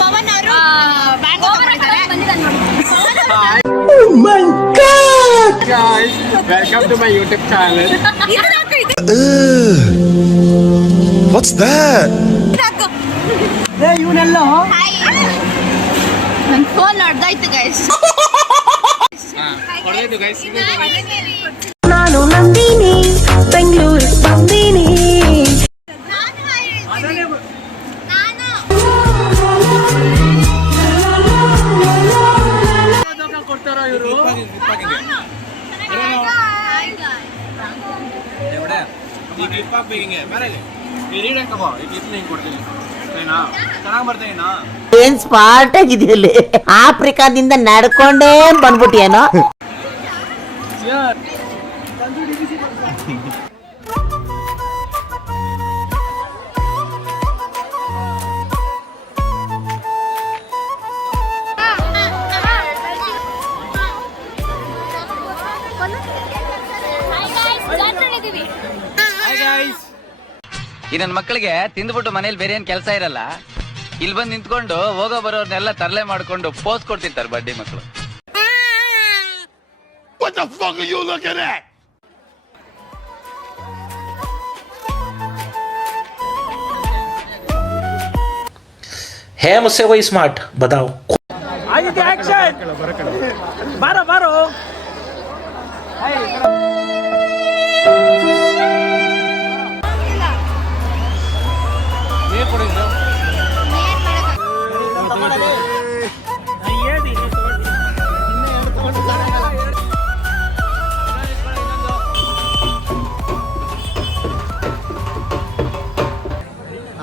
ಪವನ್ ಅವರು welcome to my YouTube channel. What's that? ಇವನೆಲ್ಲೋ ನನ್ನ ಫೋನ್ ಹೊಡೆದಾಯ್ತು ಗೈಸ್. ನಾನು ನಂದಿನಿ ಬೆಂಗಳೂರು ಬಂದಿನಿ. ಏನ್ ಸ್ಮಾರ್ಟ್ ಆಗಿದೆಯಲ್ಲಿ ಆಫ್ರಿಕಾದಿಂದ ನಡ್ಕೊಂಡೇ ಬಂದ್ಬಿಟ್ಟಿಯೇನೋ. ಈ ನನ್ನ ಮಕ್ಕಳಿಗೆ ತಿಂದ್ಬಿಟ್ಟು ಮನೇಲಿ ಬೇರೆ ಏನ್ ಕೆಲಸ ಇರಲ್ಲ, ಇಲ್ಲಿ ಬಂದು ನಿಂತ್ಕೊಂಡು ಹೋಗೋ ಬರೋರ್ನೆಲ್ಲ ತರಲೆ ಮಾಡ್ಕೊಂಡು ಪೋಸ್ ಕೊಡ್ತಿರ್ತಾರೆ ಬಡ್ಡಿ ಮಕ್ಕಳು. What the fuck are you looking at? है मुझसे कोई स्मार्ट बताओ. ಬಾರೋ ಬಾರೋ.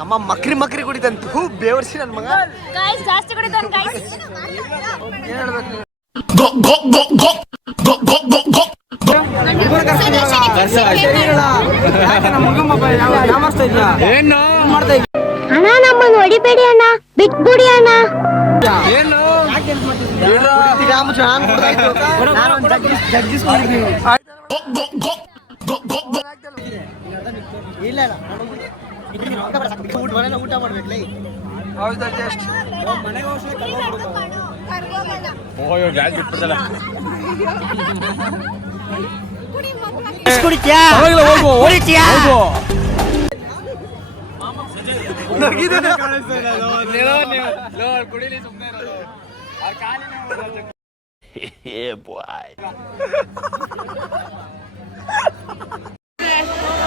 ಅಮ್ಮ ಮಕ್ರಿ ಮಕ್ರಿ ಕುಡಿತಂತು ಬೇವರ್ಸಿ ನನ್ನ ಮಗ. ಗೈಸ್ ಜಾಸ್ತಿ ಕುಡಿತಾನೆ guys. Go go go go go go go go. ಅಣ್ಣ ನಮ್ಮನ್ನು ಹೊಡಿಬೇಡಿ ಅಣ್ಣ, ಬಿಟ್ಬಿಡಿ ಅಣ್ಣ. ಊಟ ಮಾಡ್ಬೇಕಲ್ಲ.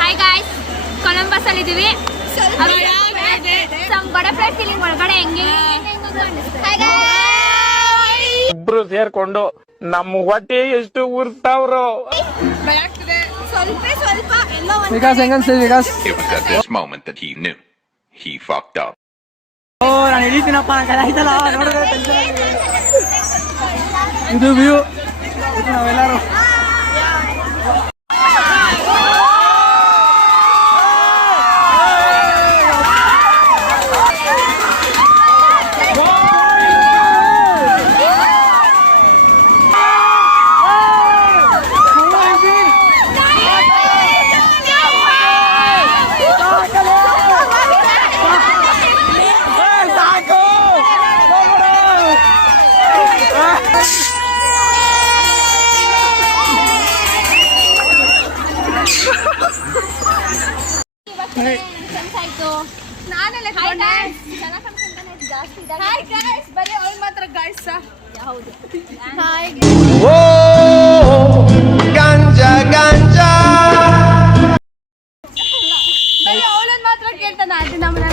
ಹಾಯ್ ಗಾಯ್ಸ್, ಕೊಲಂಬಸ್ ಅಲ್ಲಿ ಇದೀವಿ. ಬಟರ್ಫ್ಲೈ ಫೀಲಿಂಗ್ ಒಳಗಡೆ ಹೆಂಗೆ ಇಬ್ರು ಸೇರ್ಕೊಂಡು ನಮ್ಮ ಹೊಟ್ಟೆ ಎಷ್ಟು ಉರ್ತಾವ್ರು. ಸ್ವಲ್ಪ ಸ್ವಲ್ಪ ಎಲ್ಲೋ Vikas ಹೆಂಗನ್ಸಿ Vikas? It was at this moment that he knew he fucked up. ಓ ನಾನು ಹಿಡಿತೀನಪ್ಪ ಆಯ್ತಲ್ಲ ನೋಡಿದ್ರೆ ಇದು ವ್ಯೂ ನಾವೆಲ್ಲರೂ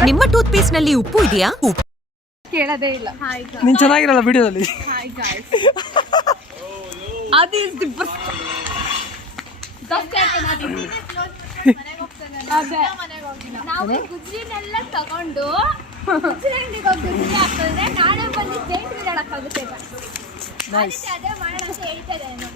ನಿಮ್ಮ ಟೂತ್ ಪೇಸ್ಟ್ ನಲ್ಲಿ ಉಪ್ಪು ಇದೆಯಾ? ಕೇಳದೇ ಇಲ್ಲ. ನೀನ್ ಚೆನ್ನಾಗಿರಲ್ಲ ವಿಡಿಯೋದಲ್ಲಿ. ನಾವು ಗುಜ್ರಿನೆಲ್ಲ ತಗೊಂಡು ಗುಜ್ರಿ ಹಾಕಿದ್ರೆ ನಾಳೆ ಬಂದು ಜೈಂಟ್ ಆಗುತ್ತೆ. ಅದೇ ಮಾಡೋಣ ಅಂತ ಹೇಳ್ತಾ ಇದ್ದೇನೆ.